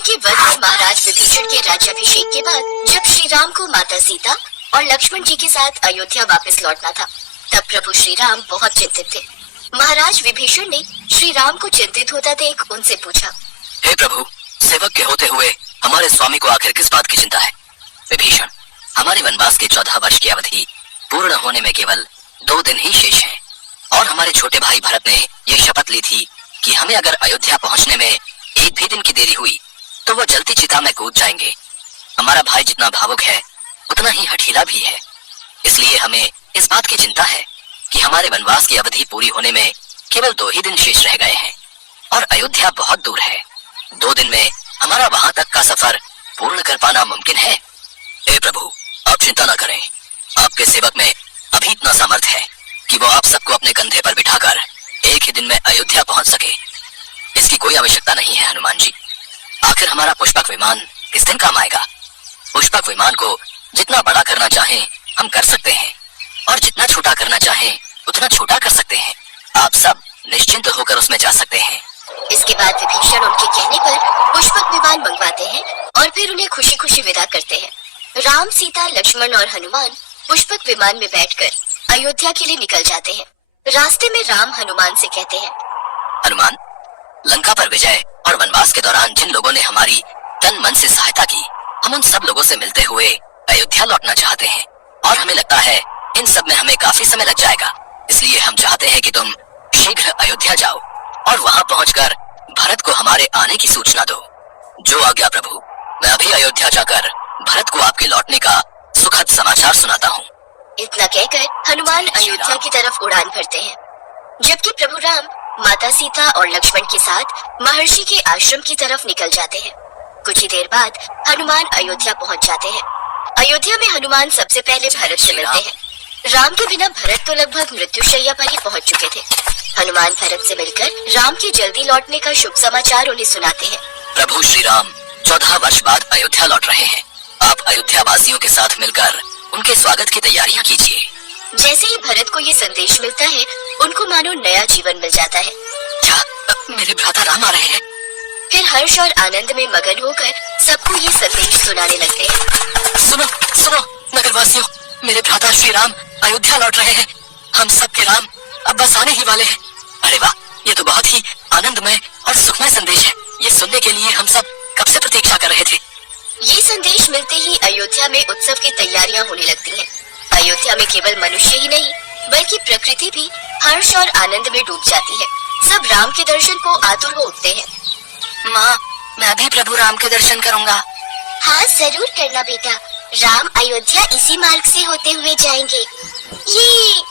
रामायण के वध में महाराज विभीषण के राज्याभिषेक के बाद जब श्री राम को माता सीता और लक्ष्मण जी के साथ अयोध्या वापस लौटना था, तब प्रभु श्री राम बहुत चिंतित थे। महाराज विभीषण ने श्री राम को चिंतित होता देख उनसे पूछा, हे प्रभु, सेवक के होते हुए हमारे स्वामी को आखिर किस बात की चिंता है? विभीषण, हमारे वनवास के 14 वर्ष की अवधि पूर्ण होने में केवल 2 दिन ही शेष हैं, और हमारे छोटे भाई भरत ने ये शपथ ली थी कि हमें अगर अयोध्या पहुंचने में एक भी दिन की देरी हुई तो वो जलती चिता में कूद जाएंगे। हमारा भाई जितना भावुक है उतना ही हठीला भी है, इसलिए हमें इस बात की चिंता है कि हमारे वनवास की अवधि पूरी होने में केवल 2 ही दिन शेष रह गए हैं और अयोध्या बहुत दूर है। 2 दिन में हमारा वहां तक का सफर पूर्ण कर पाना मुमकिन है। हे प्रभु, आप चिंता न करें, आपके सेवक में अभी इतना सामर्थ्य है कि वो आप सबको अपने कंधे पर बिठाकर एक ही दिन में अयोध्या पहुंच सके। इसकी कोई आवश्यकता नहीं है हनुमान जी। आखिर हमारा पुष्पक विमान किस दिन काम आएगा? पुष्पक विमान को जितना बड़ा करना चाहें हम कर सकते हैं, और जितना छोटा करना चाहें उतना छोटा कर सकते हैं। आप सब निश्चिंत होकर उसमें जा सकते हैं। इसके बाद विभीषण उनके कहने पर पुष्पक विमान मंगवाते हैं और फिर उन्हें खुशी खुशी विदा करते हैं। राम, सीता, लक्ष्मण और हनुमान पुष्पक विमान में बैठकर अयोध्या के लिए निकल जाते हैं। रास्ते में राम हनुमान से कहते हैं, हनुमान, लंका पर विजय और वनवास के दौरान जिन लोगों ने हमारी तन मन से सहायता की, हम उन सब लोगों से मिलते हुए अयोध्या लौटना चाहते हैं, और हमें लगता है इन सब में हमें काफी समय लग जाएगा। इसलिए हम चाहते हैं कि तुम शीघ्र अयोध्या जाओ और वहां पहुंचकर भरत को हमारे आने की सूचना दो। जो आज्ञा प्रभु। मैं अभी अयोध्या जाकर भरत को आपके लौटने का सुखद समाचार सुनाता हूँ। इतना कहकर हनुमान अयोध्या की तरफ उड़ान भरते हैं, जबकि प्रभु राम माता सीता और लक्ष्मण के साथ महर्षि के आश्रम की तरफ निकल जाते हैं। कुछ ही देर बाद हनुमान अयोध्या पहुंच जाते हैं। अयोध्या में हनुमान सबसे पहले भरत से मिलते हैं। राम के बिना भरत तो लगभग मृत्युशैया पर ही पहुंच चुके थे। हनुमान भरत से मिलकर राम के जल्दी लौटने का शुभ समाचार उन्हें सुनाते हैं। प्रभु श्री राम 14 वर्ष बाद अयोध्या लौट रहे हैं। आप अयोध्या वासियों के साथ मिलकर उनके स्वागत की तैयारियां कीजिए। जैसे ही भरत को ये संदेश मिलता है, उनको मानो नया जीवन मिल जाता है। क्या मेरे भ्राता राम आ रहे हैं? फिर हर्ष और आनंद में मगन होकर सबको ये संदेश सुनाने लगते हैं। सुनो सुनो नगरवासियों, मेरे भ्राता श्री राम अयोध्या लौट रहे हैं। हम सब के राम अब बस आने ही वाले हैं। अरे वाह, ये तो बहुत ही आनंदमय और सुखमय संदेश है। ये सुनने के लिए हम सब कब से प्रतीक्षा कर रहे थे। ये संदेश मिलते ही अयोध्या में उत्सव की तैयारियां होने लगती हैं। अयोध्या में केवल मनुष्य ही नहीं बल्कि प्रकृति भी हर्ष और आनंद में डूब जाती है। सब राम के दर्शन को आतुर हो उठते हैं। माँ, मैं भी प्रभु राम के दर्शन करूँगा। हाँ जरूर करना बेटा, राम अयोध्या इसी मार्ग से होते हुए जाएंगे। ये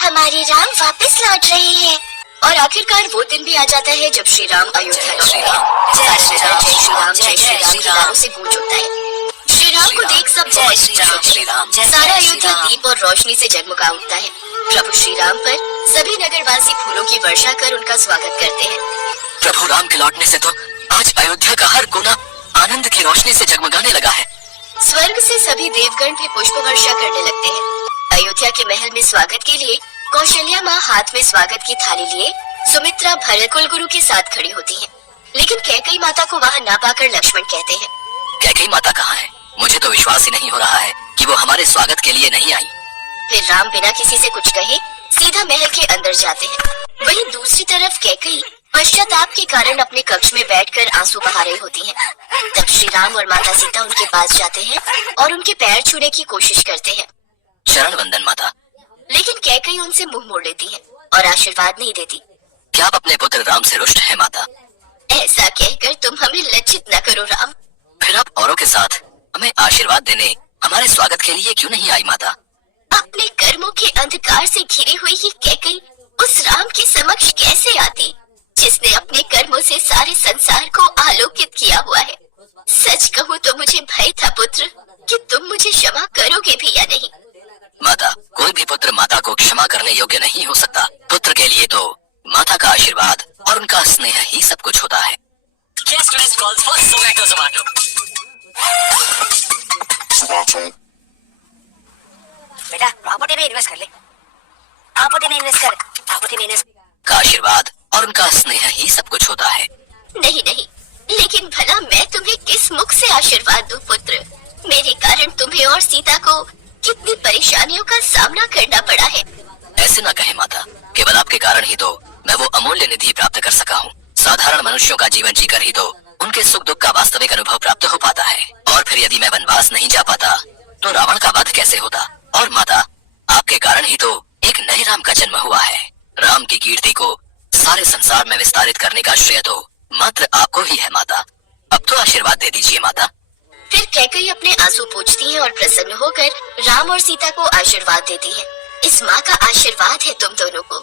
हमारे राम वापस लौट रहे हैं। और आखिरकार वो दिन भी आ जाता है जब श्री राम अयोध्या लौटते हैं। जय श्री राम, जय श्री राम, जय श्री राम के नारों से गूंज उठता है। श्री राम को देख सब बहुत खुश होते हैं। सारा अयोध्या दीप और रोशनी से जगमगा उठता है। प्रभु श्री राम पर सभी नगरवासी फूलों की वर्षा कर उनका स्वागत करते हैं। प्रभु राम के लौटने से तो आज अयोध्या का हर कोना आनंद की रोशनी से जगमगाने लगा है। स्वर्ग से सभी देवगण भी पुष्प वर्षा करने लगते हैं। अयोध्या के महल में स्वागत के लिए कौशल्या माँ हाथ में स्वागत की थाली लिए सुमित्रा, भरत, कुलगुरु के साथ खड़ी होती है। लेकिन कैकेयी माता को वहाँ ना पाकर लक्ष्मण कहते हैं, कैकेयी माता कहाँ है? मुझे तो विश्वास ही नहीं हो रहा है कि वो हमारे स्वागत के लिए नहीं आई। फिर राम बिना किसी से कुछ कहे सीधा महल के अंदर जाते हैं। वहीं दूसरी तरफ कैकेयी पश्चाताप के कारण अपने कक्ष में बैठकर आंसू बहा रही होती हैं। तब श्री राम और माता सीता उनके पास जाते हैं और उनके पैर छूने की कोशिश करते हैं। शरण वंदन माता। लेकिन कैकेयी उनसे मुंह मोड़ लेती है और आशीर्वाद नहीं देती। क्या आप अपने पुत्र राम से रुष्ट हैं माता? ऐसा कहकर तुम हमें लज्जित न करो राम। फिर आप औरों के साथ हमें आशीर्वाद देने हमारे स्वागत के लिए क्यों नहीं आई माता? अपने कर्मों के अंधकार से घिरी हुई ही कैकेयी उस राम के समक्ष कैसे आती जिसने अपने कर्मों से सारे संसार को आलोकित किया हुआ है। सच कहूँ तो मुझे भय था पुत्र कि तुम मुझे क्षमा करोगे भी या नहीं। माता, कोई भी पुत्र माता को क्षमा करने योग्य नहीं हो सकता। पुत्र के लिए तो माता का आशीर्वाद और उनका स्नेह ही सब कुछ होता है। बेटा प्रॉपर्टी में इन्वेस्ट कर ले, प्रॉपर्टी में इन्वेस्ट कर, प्रॉपर्टी में इन्वेस्ट। का आशीर्वाद और उनका स्नेह ही सब कुछ होता है। नहीं नहीं, आशीर्वाद दो पुत्र। मेरे कारण तुम्हें और सीता को कितनी परेशानियों का सामना करना पड़ा है। ऐसे ना कहे माता, केवल आपके कारण ही तो मैं वो अमूल्य निधि प्राप्त कर सका हूँ। साधारण मनुष्यों का जीवन जीकर ही तो उनके सुख दुख का वास्तविक अनुभव प्राप्त हो पाता है। और फिर यदि मैं वनवास नहीं जा पाता तो रावण का वध कैसे होता। और माता, आपके कारण ही तो एक नए राम का जन्म हुआ है। राम की कीर्ति को सारे संसार में विस्तारित करने का श्रेय तो मात्र आपको ही है माता। अब तो आशीर्वाद दे दीजिए माता। फिर कैकेयी अपने आंसू पोंछती है और प्रसन्न होकर राम और सीता को आशीर्वाद देती है। इस माँ का आशीर्वाद है तुम दोनों को।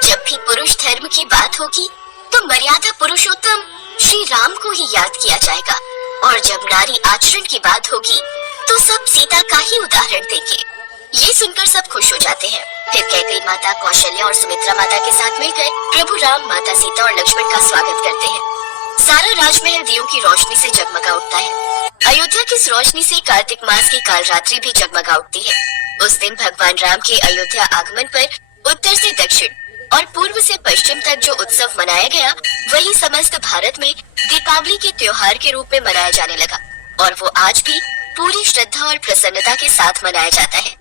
जब भी पुरुष धर्म की बात होगी तो मर्यादा पुरुषोत्तम श्री राम को ही याद किया जाएगा, और जब नारी आचरण की बात होगी तो सब सीता का ही उदाहरण देंगे। ये सुनकर सब खुश हो जाते हैं। फिर कैकेयी माता कौशल्या और सुमित्रा माता के साथ मिलकर प्रभु राम, माता सीता और लक्ष्मण का स्वागत करते हैं। सारा राजमहल दियों की रोशनी से जगमगा उठता है। अयोध्या की इस रोशनी से कार्तिक मास की कालरात्रि भी जगमगा उठती है। उस दिन भगवान राम के अयोध्या आगमन पर उत्तर से दक्षिण और पूर्व से पश्चिम तक जो उत्सव मनाया गया, वही समस्त भारत में दीपावली के त्योहार के रूप में मनाया जाने लगा, और वो आज भी पूरी श्रद्धा और प्रसन्नता के साथ मनाया जाता है।